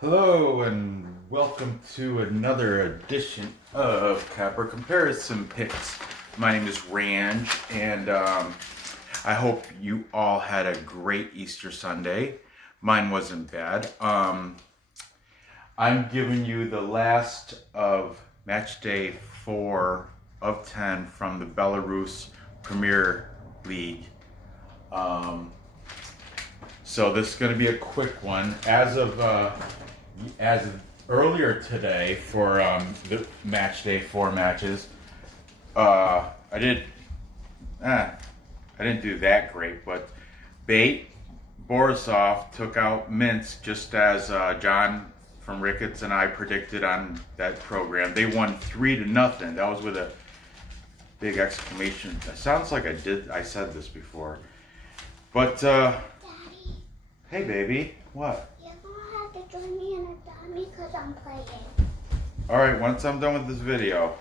Hello and welcome to another edition of Capper Comparison Picks. My name is Ranj, and I hope you all had a great Easter Sunday. Mine wasn't bad. I'm giving you the last of Matchday 4 of 10 from the Belarus Premier League. So this is going to be a quick one. As of earlier today for the match day 4 matches, I didn't do that great, but Borisov took out Minsk just as John from Ricketts and I predicted on that program. They won 3-0. That was with a big exclamation. It sounds like I said this before, but Daddy, hey baby, what? you're gonna have to join me in a dummy because I'm playing. Alright, once I'm done with this video.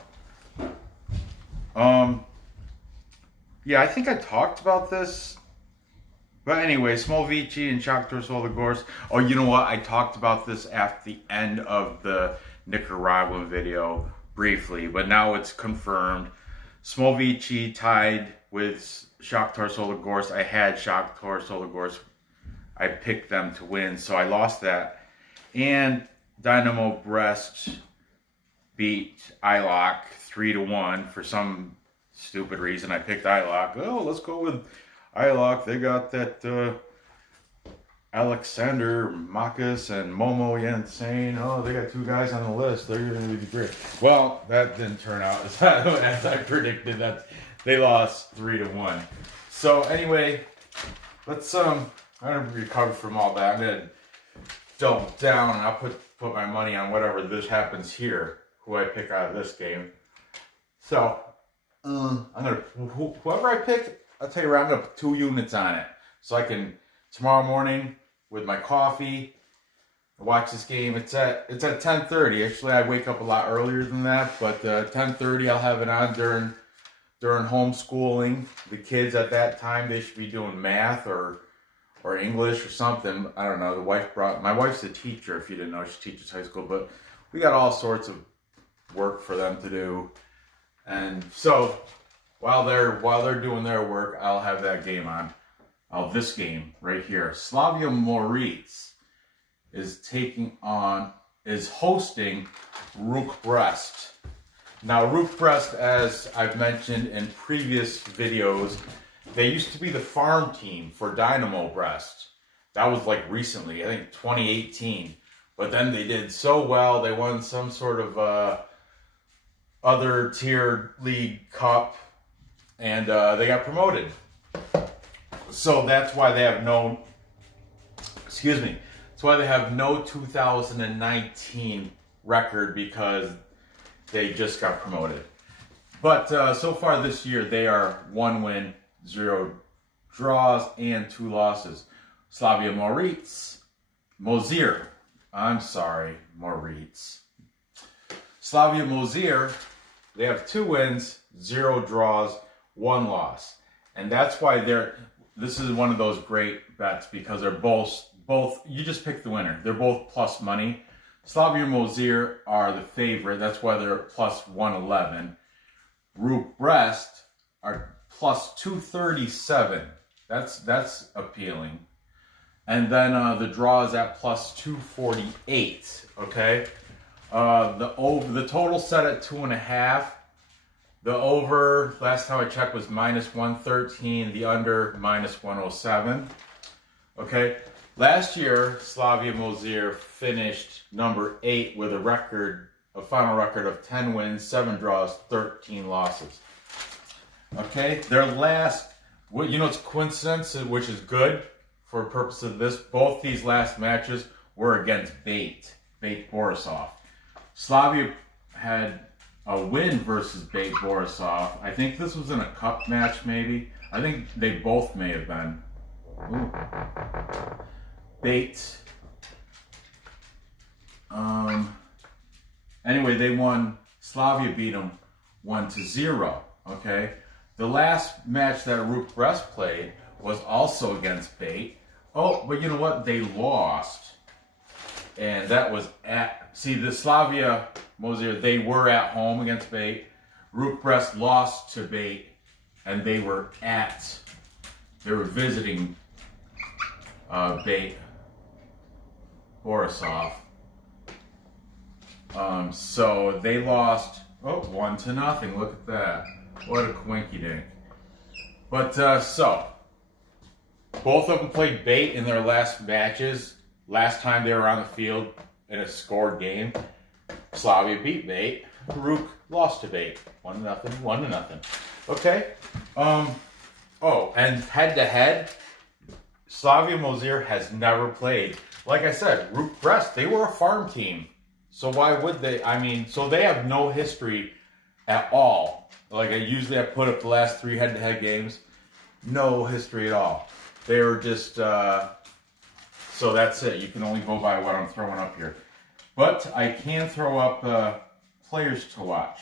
Yeah, I think I talked about this. But anyway, Smolvici and Shakhtar Sologorsk. Oh, you know what? I talked about this at the end of the Nicaraguan video briefly, but now it's confirmed. Smolvici tied with Shakhtar Sologorsk. I had Shakhtar Sologorsk. I picked them to win, so I lost that. And Dynamo Brest beat ILOC 3-1 for some stupid reason. I picked ILOC. Oh, let's go with ILOC. They got that Alexander Makas and Momo Yansane. Oh, they got two guys on the list. They're going to be great. Well, that didn't turn out as I predicted. That they lost 3-1. So anyway, let's I'm gonna recover from all that. I'm gonna double down and I'll put my money on whatever this happens here, who I pick out of this game. So I'm gonna whoever I pick, I'll tell you what, I'm gonna put 2 units on it, so I can tomorrow morning with my coffee watch this game. It's at 10:30. Actually, I wake up a lot earlier than that, but 10:30 I'll have it on during homeschooling. The kids at that time, they should be doing math or English or something. I don't know. My wife's a teacher, if you didn't know. She teaches high school, but we got all sorts of work for them to do. And so while they're doing their work, I'll have that game on. This game right here. Slavia Mozyr is hosting Rukh Brest. Now, Rukh Brest, as I've mentioned in previous videos, they used to be the farm team for Dynamo Brest. That was like recently, I think 2018. But then they did so well, they won some sort of other tier league cup, and they got promoted. So that's why they have no, that's why they have no 2019 record, because they just got promoted. But so far this year, they are 1 win, 0 draws, and 2 losses. Slavia Mozyr. Slavia Mozyr, they have 2 wins, 0 draws, 1 loss. And that's why this is one of those great bets, because they're both you just pick the winner. They're both plus money. Slavia Mozyr are the favorite. That's why they're plus 111. Rukh Brest are plus 237. That's appealing. And then the draw is at plus 248. Okay. The total set at 2.5. The over, last time I checked, was minus 113. The under, minus 107. Okay. Last year, Slavia Mozyr finished number 8 with a final record of 10 wins, 7 draws, 13 losses. Okay, their last, it's coincidence, which is good for purpose of this. Both these last matches were against Bate Borisov. Slavia had a win versus Bate Borisov. I think this was in a cup match, maybe. I think they both may have been. Ooh. Bate. Anyway, they won. Slavia beat them 1-0. Okay. The last match that Rukh Brest played was also against Bate. Oh, but you know what? They lost. And that was the Slavia Mozyr, they were at home against Bate. Rukh Brest lost to Bate, and they were visiting Bate Borisov. So they lost 1-0. Look at that. What a quinky dink. But so both of them played Bate in their last matches. Last time they were on the field in a scored game, Slavia beat Bate. Rukh lost to Bate. 1-0, 1-0. Okay. And head to head, Slavia Mozyr has never played. Like I said, Rukh Brest, they were a farm team. So why would they? I mean, so they have no history at all. Like I put up the last 3 head-to-head games. No history at all. They were just, so that's it. You can only go by what I'm throwing up here. But I can throw up players to watch.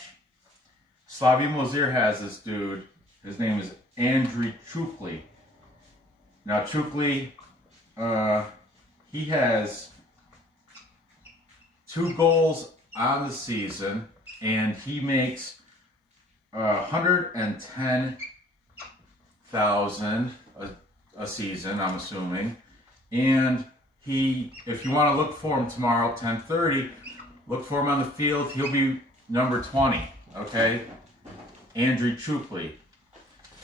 Slavia Mozyr has this dude. His name is Andriy Chukli. Now Chukli, he has 2 goals on the season, and he makes 110,000 a season, I'm assuming. And if you want to look for him tomorrow at 10:30, look for him on the field. He'll be number 20. Okay, Andriy Chukli.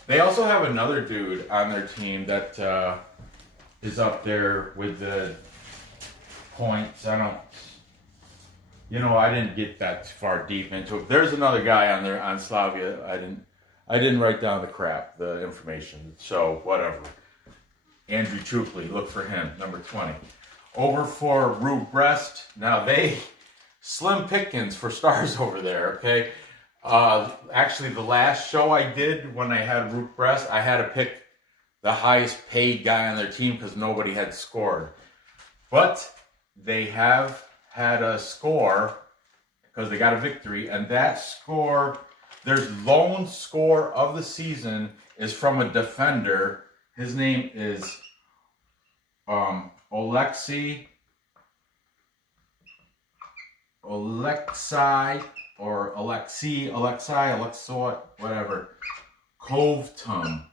They also have another dude on their team that is up there with the points. I didn't get that far deep into it. There's another guy on there on Slavia. I didn't write down the information. So whatever. Andriy Chukli, look for him, number 20. Over for Rukh Brest. Now they slim pickings for stars over there. Okay. Actually, the last show I did when I had Rukh Brest, I had to pick the highest paid guy on their team because nobody had scored. But they have had a score because they got a victory, and that score, their lone score of the season is from a defender. His name is Alexei, whatever. Kovtun.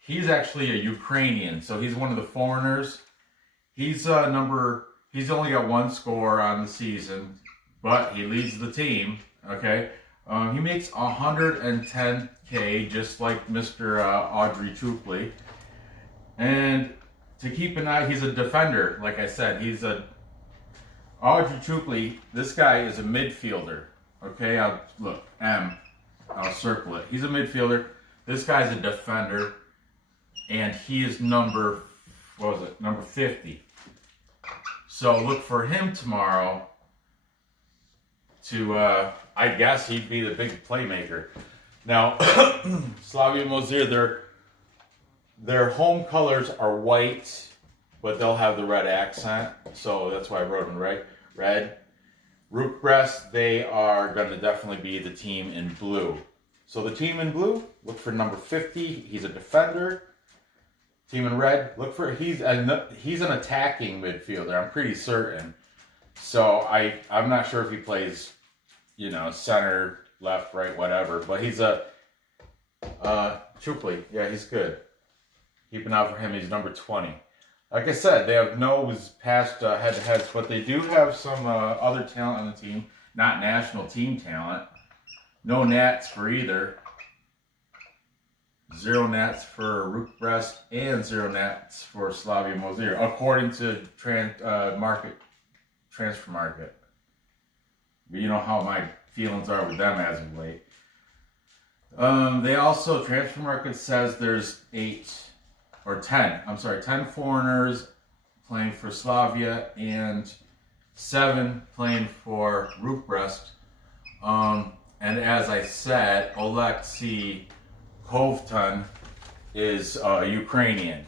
He's actually a Ukrainian, so he's one of the foreigners. He's only got 1 score on the season, but he leads the team. Okay, he makes 110K, just like Mr. Andriy Chukli. And to keep an eye, he's a defender. Like I said, Andriy Chukli. This guy is a midfielder. Okay, I'll circle it. He's a midfielder. This guy's a defender, and he is number 50. So look for him tomorrow to, I guess he'd be the big playmaker. Now, Slavia Mozyr, their home colors are white, but they'll have the red accent. So that's why I wrote them red. Rukh Brest, they are going to definitely be the team in blue. So the team in blue, look for number 50. He's a defender. Team in red, look for he's an attacking midfielder. I'm pretty certain. So I'm not sure if he plays, center, left, right, whatever. But he's a Chukli. Yeah, he's good. Keep an eye for him. He's number 20. Like I said, they have no past head-to-heads, but they do have some other talent on the team. Not national team talent. No Nats for either. 0 Nats for Rukh Brest and 0 Nats for Slavia Mozyr, according to transfer market. But you know how my feelings are with them as of late. They also, transfer market says there's 10 foreigners playing for Slavia and 7 playing for Rukh Brest. And as I said, Alexei Kovtun is Ukrainian,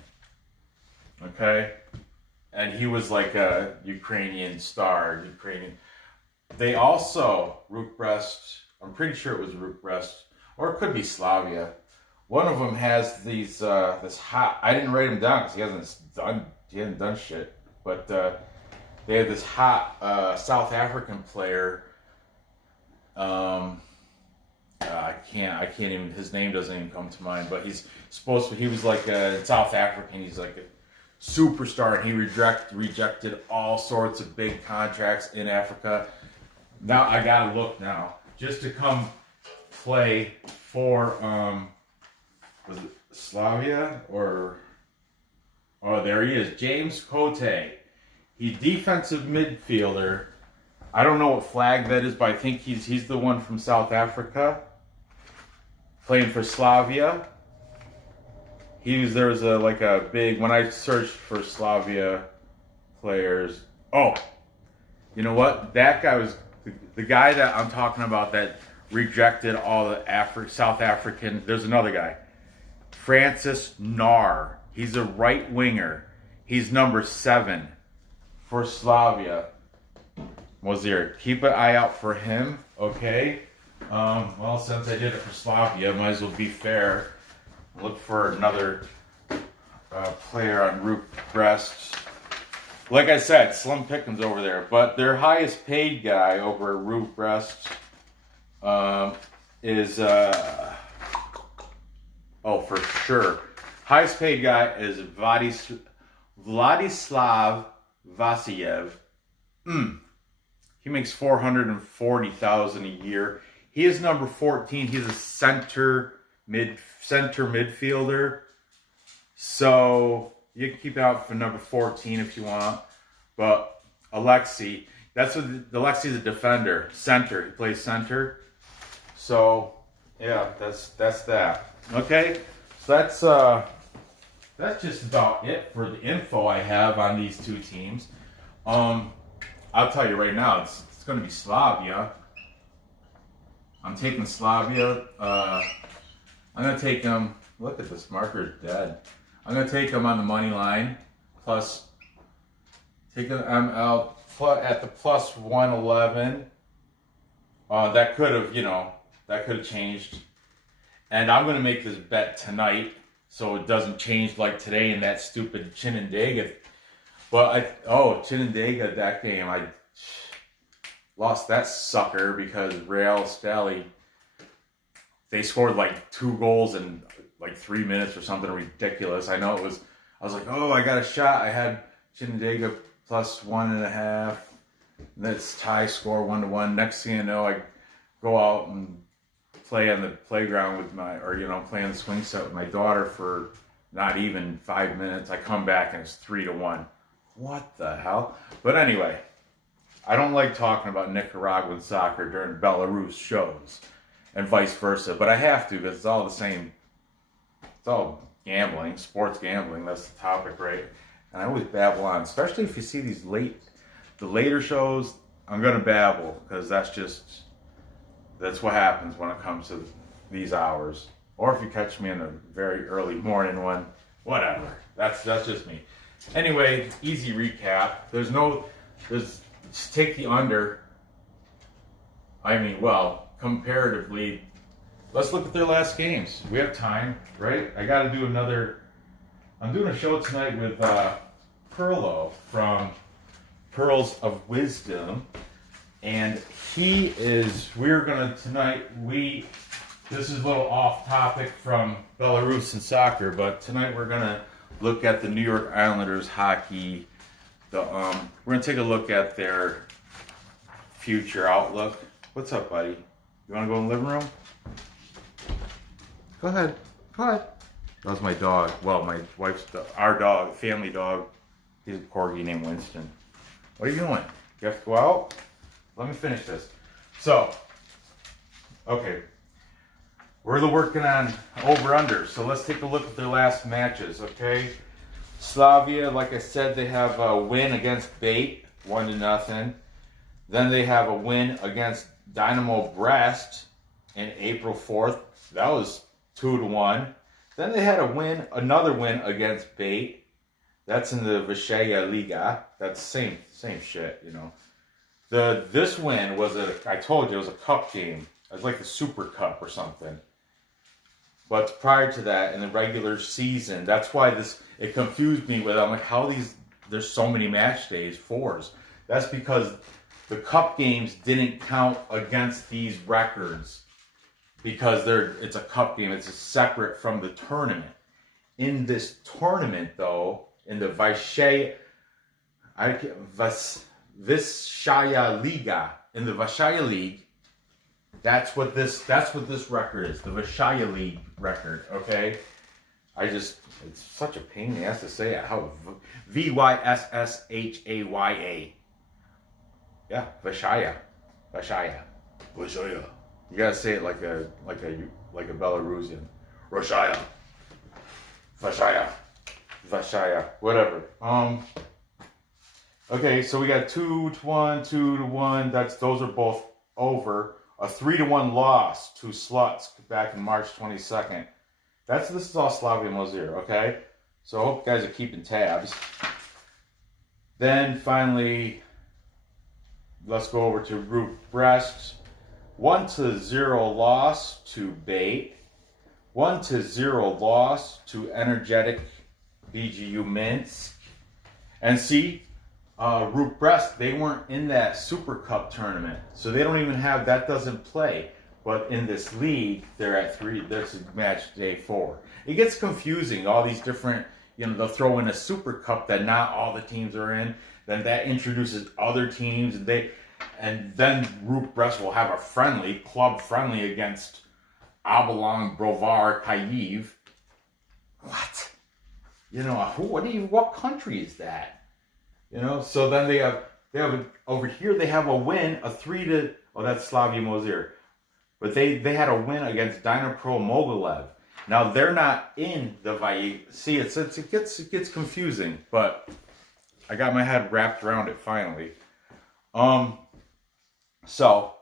okay? And he was like a Ukrainian star, They also, Rukh Brest, I'm pretty sure it was Rukh Brest, or it could be Slavia. One of them has these, I didn't write him down because he hasn't done shit. But they had this hot South African player. I can't even. His name doesn't even come to mind. But he's supposed to. He was like South African. He's like a superstar, and he rejected all sorts of big contracts in Africa. Now I gotta look now just to come play for was it Slavia or there he is, James Cote. He's defensive midfielder. I don't know what flag that is, but I think he's the one from South Africa playing for Slavia. There was a big, when I searched for Slavia players. Oh, you know what? That guy was the guy that I'm talking about that rejected all the South African. There's another guy, Francis Nar. He's a right winger. He's number 7 for Slavia Mozyr. Keep an eye out for him, okay? Well, since I did it for Slavia, might as well be fair. Look for another player on Rukh Brest. Like I said, slim pickings over there. But their highest paid guy over at Rukh Brest is... for sure. Highest paid guy is Vladislav Vasilyev. He makes $440,000 a year. He is number 14. He's a center midfielder. So you can keep out for number 14 if you want. But Alexei, Alexei's a defender, center. He plays center. So yeah, that's that. Okay, so that's just about it for the info I have on these two teams. I'll tell you right now, it's going to be Slavia. I'm taking Slavia. I'm going to take them. Look at this marker's dead. I'm going to take them on the money line. Plus, take them out at the plus 111. That could have changed. And I'm going to make this bet tonight so it doesn't change like today in that stupid Chinandega. But Chinandega, that game, I lost that sucker because Real Stali, they scored like 2 goals in like 3 minutes or something ridiculous. I was like, I got a shot. I had Chinandega plus 1.5. That's tie score 1-1. Next thing you know, I go out and play on the playground with play on the swing set with my daughter for not even 5 minutes. I come back and it's 3-1. What the hell? But anyway, I don't like talking about Nicaraguan soccer during Belarus shows and vice versa, but I have to because it's all the same. It's all gambling, sports gambling. That's the topic, right? And I always babble on, especially if you see the later shows. I'm gonna babble because that's what happens when it comes to these hours. Or if you catch me in a very early morning one, whatever. That's just me. Anyway, easy recap. Just take the under. Comparatively, let's look at their last games. We have time, right? I got to do I'm doing a show tonight with Perlo from Pearls of Wisdom. And this is a little off topic from Belarus and soccer, but tonight we're going to look at the New York Islanders hockey. We're going to take a look at their future outlook. What's up, buddy? You want to go in the living room? Go ahead. That was my dog. Well, my wife's our dog, family dog. He's a corgi named Winston. What are you doing? You have to go out? Let me finish this. So, okay. We're working on over-under. So let's take a look at their last matches, okay? Slavia, like I said, they have a win against Bate, 1-0. Then they have a win against Dynamo Brest in April 4th. That was 2-1. Then they had another win against Bate. That's in the Vysshaya Liga. That's same shit, This win was I told you, it was a cup game. It was like the Super Cup or something. But prior to that, in the regular season, that's why it confused me with, I'm like, how there's so many match days, 4s. That's because the cup games didn't count against these records because it's a cup game. It's separate from the tournament. In this tournament, though, in the Vyshaya Liga, in the Vyshaya League, that's what this record is. The Vyshaya League record. Okay, it's such a pain in the ass to say it. How Vysshaya. Yeah, Vyshaya. You gotta say it like a Belarusian. Vyshaya. Whatever. Okay, so we got 2-1, 2-1. Those are both over. A 3-1 loss to Sluts back in March 22nd. This is all Slavia Mozyr, okay? So I hope you guys are keeping tabs. Then finally, let's go over to Rukh Brest. 1-0 loss to Bait. 1-0 loss to Energetic BGU Minsk. And see, Rukh Brest, they weren't in that Super Cup tournament. So they don't even have, that doesn't play. But in this league, they're at 3, this is match day 4. It gets confusing, all these different, they'll throw in a Super Cup that not all the teams are in. Then that introduces other teams, and then Rukh Brest will have a club friendly against Abalong Brovar Kyiv. What? What country is that? So then they have over here they have a win, a 3-. Oh, that's Slavia Mozyr. But they had a win against Dnipro Mogilev. Now they're not in the See, it gets confusing, but I got my head wrapped around it finally. So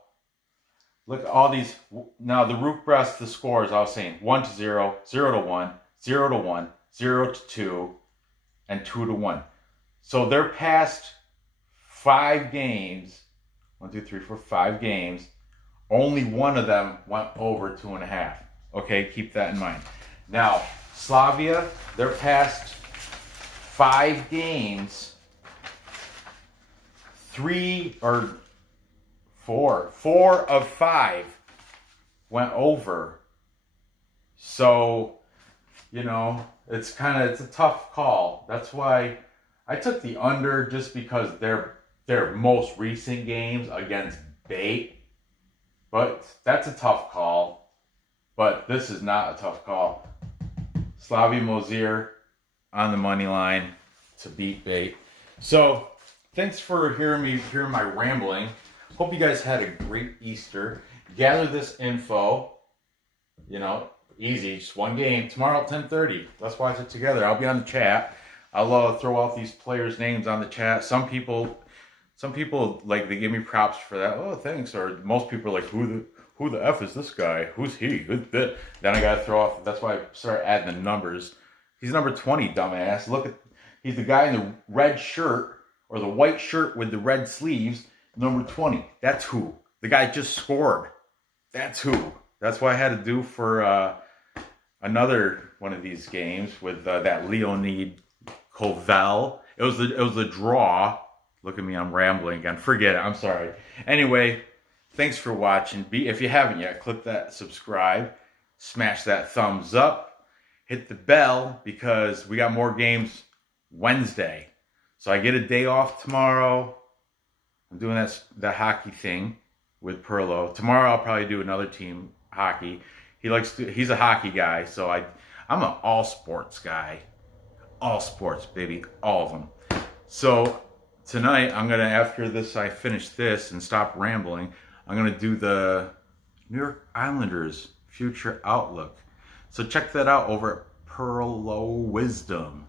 look at all these. Now the Rukh Brest, the scores I was saying 1-0, 0-1, 0-1, 0-2, and 2-1. So their past 5 games, 1, 2, 3, 4, 5 games, only one of them went over 2.5. Okay, keep that in mind. Now, Slavia, their past 5 games, 4 of 5 went over. So, it's a tough call. That's why I took the under, just because their most recent games against Bait. But that's a tough call. But this is not a tough call. Slavia Mozyr on the money line to beat Bait. So thanks for hearing my rambling. Hope you guys had a great Easter. Gather this info. Easy, just one game. Tomorrow at 10:30. Let's watch it together. I'll be on the chat. I'll throw out these players' names on the chat. Some people they give me props for that. Oh, thanks. Or most people are like, who the F is this guy? Who's he? Who's that? Then I gotta throw off. That's why I start adding the numbers. He's number 20, dumbass. He's the guy in the red shirt, or the white shirt with the red sleeves. Number 20. That's who. The guy just scored. That's who. That's what I had to do for another one of these games with that Leonid Koval. It was a draw. Look at me, I'm rambling again. Forget it, I'm sorry. Anyway, thanks for watching. If you haven't yet, click that subscribe. Smash that thumbs up. Hit the bell, because we got more games Wednesday. So I get a day off tomorrow. I'm doing that hockey thing with Perlo. Tomorrow I'll probably do another team hockey. He's a hockey guy, so I'm an all sports guy. All sports, baby, all of them. So tonight, after I finish this and stop rambling, I'm going to do the New York Islanders future outlook. So check that out over at Perlo Wisdom.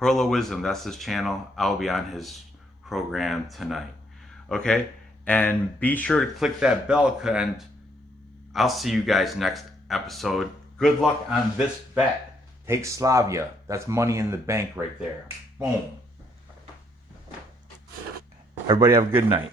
Perlo Wisdom, that's his channel. I'll be on his program tonight. Okay? And be sure to click that bell, and I'll see you guys next episode. Good luck on this bet. Take Slavia. That's money in the bank right there. Boom. Everybody have a good night.